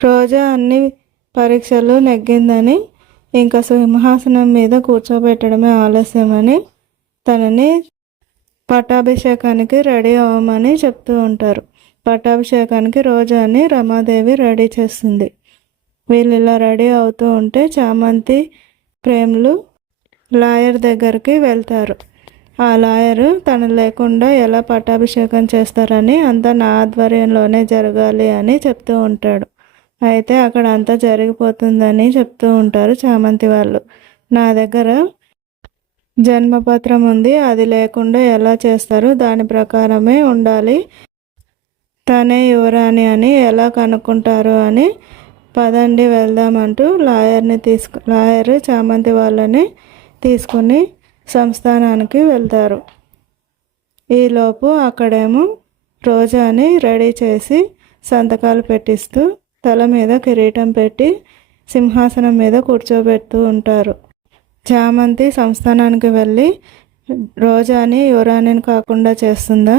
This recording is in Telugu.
రోజా అన్ని పరీక్షలు నెగ్గిందని, ఇంకా సింహాసనం మీద కూర్చోబెట్టడమే ఆలస్యమని తనని పట్టాభిషేకానికి రెడీ అవ్వమని చెప్తూ ఉంటారు. పట్టాభిషేకానికి రోజాని రమాదేవి రెడీ చేస్తుంది. వీళ్ళు ఇలా రెడీ అవుతూ ఉంటే చామంతి, ప్రేమ్లు లాయర్ దగ్గరికి వెళ్తారు. ఆ లాయరు తను లేకుండా ఎలా పట్టాభిషేకం చేస్తారని, అంతా నా ఆధ్వర్యంలోనే జరగాలి అని చెప్తూ ఉంటాడు. అయితే అక్కడ అంతా జరిగిపోతుందని చెప్తూ ఉంటారు చామంతి వాళ్ళు. నా దగ్గర జన్మపత్రం ఉంది, అది లేకుండా ఎలా చేస్తారు, దాని ప్రకారమే ఉండాలి, తనే యువరాణి అని ఎలా కనుక్కుంటారు అని, పదండి వెళ్దామంటూ లాయర్ చామంతి వాళ్ళని తీసుకుని సంస్థానానికి వెళ్తారు. ఈలోపు అక్కడేమో రోజాని రెడీ చేసి సంతకాలు పెట్టిస్తూ తల మీద కిరీటం పెట్టి సింహాసనం మీద కూర్చోబెడుతూ ఉంటారు. చామంతి సంస్థానానికి వెళ్ళి రోజాని యువరాణిని కాకుండా చేస్తుందా,